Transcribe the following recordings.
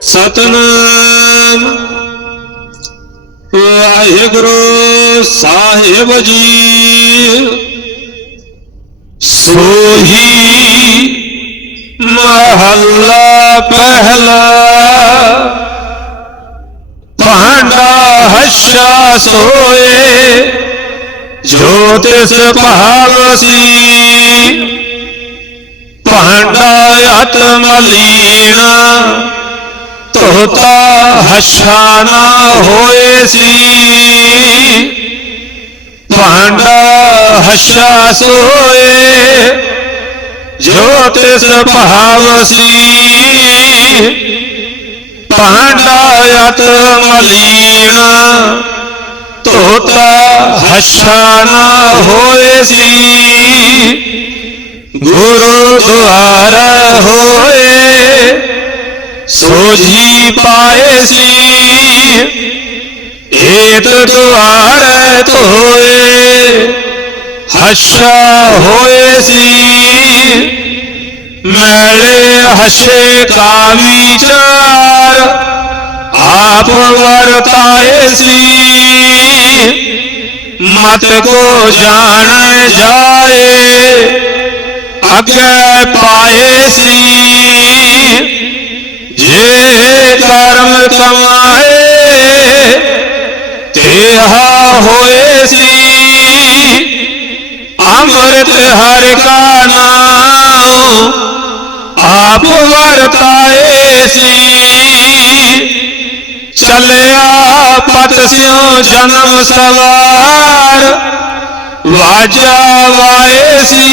ਸਤਨਾਮ। ਵਾਹਿਗੁਰੂ ਸਾਹਿਬ ਜੀ। ਸੋਹੀ ਮਹੱਲਾ ਪਹਿਲਾ। ਭਾਂਡਾ ਹਸ਼ਾ ਸੋਏ। ਜੋ ਤਿਸ ਭਾਵਸੀ। ਭਾਂਡਾ ਅਤ ਮਲੀਨ। ਤੋਤਾ ਹੱਛਾ ਨਾ ਹੋਏ ਸੀ। ਭਾਂਡਾ ਹੱਛਾ ਸੋਏ ਜੋ ਤਿਸ ਭਾਵਸੀ ਭਾਂਡਾ ਅਤ ਮਲੀਨ ਤੋਤਾ ਹੱਛਾ ਨਾ ਹੋਏ ਸੀ। ਗੁਰੂ ਦੁਆਰਾ ਸੋਝੀ ਪਾਏ ਸੀ ਏਤ ਦੁਆਰ ਧੋਏ ਹੱਛਾ ਹੋਏ ਸੀ ਮੈਲੇ ਹੱਛੇ ਕਾ ਵਿਚਾਰ ਆਪ ਵਰਤਾਏ ਸੀ ਮਤ ਕੋ ਜਾਣ ਜਾਏ ਅੱਗੇ ਪਾਏ ਸੀ ਜੇ ਕਰਮ ਕਮਾਏ ਤੇਹਾ ਹੋਏ ਸੀ ਅੰਮ੍ਰਿਤ ਹਰਿ ਕਾ ਨਾਮ ਆਪ ਵਰਤਾਏ ਸੀ ਚੱਲਿਆ ਪਤ ਸਿਉ ਜਨਮ ਸਵਾਰ ਵਾਜਾ ਵਾਏ ਸੀ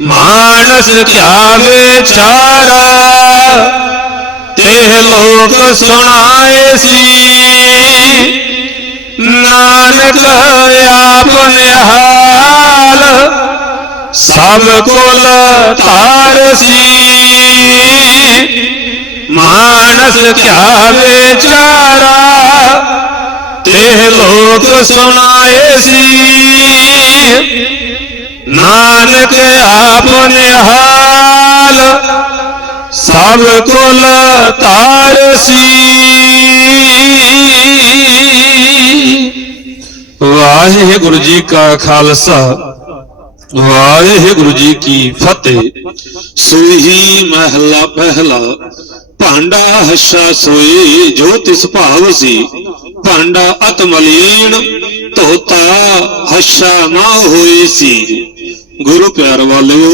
ਮਾਨਸ ਕਿਆ ਵਿਚਾਰਾ ਤੇ ਲੋਕ ਸੁਣਾਏ ਸੀ ਨਾਨਕ ਆਪਨ ਹਾਲ ਸਭ ਕੋਲ ਧਾਰ ਸੀ ਮਾਨਸ ਕਿਆ ਵਿਚਾਰਾ ਤੇ ਲੋਕ ਸੁਣਾਏ ਸੀ ਨਾਨਕ ਆਪਨ ਹਾਲ ਸਭ ਕੁਲ ਧਾਰ ਵਾਹਿਗੁਰੂ ਜੀ ਕਾ ਖਾਲਸਾ, ਵਾਹਿਗੁਰੂ ਜੀ ਕੀ ਫਤਿਹ। ਸੂਹੀ ਮਹਲਾ ਪਹਿਲਾ, ਭਾਂਡਾ ਹੱਛਾ ਸੋਈ ਜੋ ਤਿਸ ਭਾਵ ਸੀ। ਭਾਂਡਾ ਅਤਮਲੀਨ ਧੋਤਾ ਹੱਛਾ ਨਾ ਹੋਈ ਸੀ। ਗੁਰੂ ਪਿਆਰ ਵਾਲਿਓ,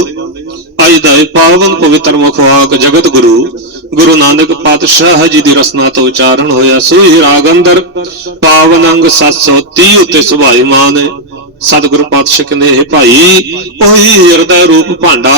ਅੱਜ ਦਾ ਇਹ ਪਾਵਨ ਪਵਿੱਤਰ ਮੁਖਵਾਕ ਜਗਤ ਗੁਰੂ ਗੁਰੂ ਨਾਨਕ ਪਾਤਸ਼ਾਹ ਜੀ ਦੀ ਰਸਨਾ ਤੋਂ ਉਚਾਰਨ ਹੋਇਆ ਸੋਹੀ ਰਾਗ ਅੰਦਰ, ਪਾਵਨ ਅੰਗ 730 ਉੱਤੇ ਸੁਭਾਈਮਾਨ ਸਤਿਗੁਰ ਸਤਿਗੁਰੂ ਪਾਤਸ਼ਾਹ ਕਹਿੰਦੇ ਇਹ ਭਾਈ, ਉਹੀ ਹਿਰਦਾ ਰੂਪ ਭਾਂਡਾ,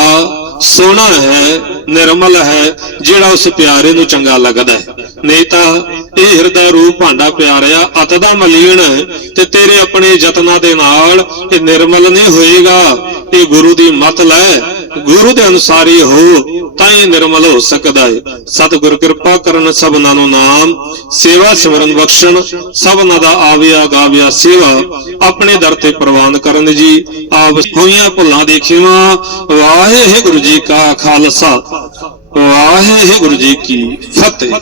ਸੋਹਣਾ ਹੈ, ਨਿਰਮਲ ਹੈ, ਜਿਹੜਾ ਉਸ ਪਿਆਰੇ ਨੂੰ ਚੰਗਾ ਲੱਗਦਾ ਹੈ। ਨਹੀਂ ਤਾਂ ਇਹ ਹਿਰਦਾ ਰੂਪ ਭਾਂਡਾ ਪਿਆਰਿਆ, ਅਤ ਦਾ ਮਲੀਨ ਤੇ ਤੇਰੇ ਆਪਣੇ ਯਤਨਾਂ ਦੇ ਨਾਲ ਇਹ ਨਿਰਮਲ ਨਹੀਂ ਹੋਏਗਾ। ਇਹ ਗੁਰੂ ਦੀ ਮਤ ਲੈ, ਗੁਰੂ ਦੇ ਅਨੁਸਾਰੀ ਹੋ, ਤਾਂ ਇਹ ਨਿਰਮਲ ਹੋ ਸਕਦਾ ਹੈ ਸਤਿਗੁਰ ਕਿਰਪਾ ਕਰਨ ਸਭਨਾਂ ਨੂੰ ਨਾਮ, ਸੇਵਾ ਸਿਮਰਨ ਬਖਸ਼ਣ, ਸਭਨਾਂ ਦਾ ਆਵਿਆ ਗਾਵਿਆ ਸੇਵਾ, ਆਪਣੇ ਦਰ ਤੇ ਪ੍ਰਵਾਨ ਕਰਨ ਜੀ। ਆਪ ਹੋਈਆਂ ਭੁੱਲਾਂ ਦੀ ਵਾਹਿਗੁਰੂ ਜੀ ਕਾ ਖਾਲਸਾ। ਵਾਹਿਗੁਰੂ ਜੀ ਕੀ ਫਤਿਹ।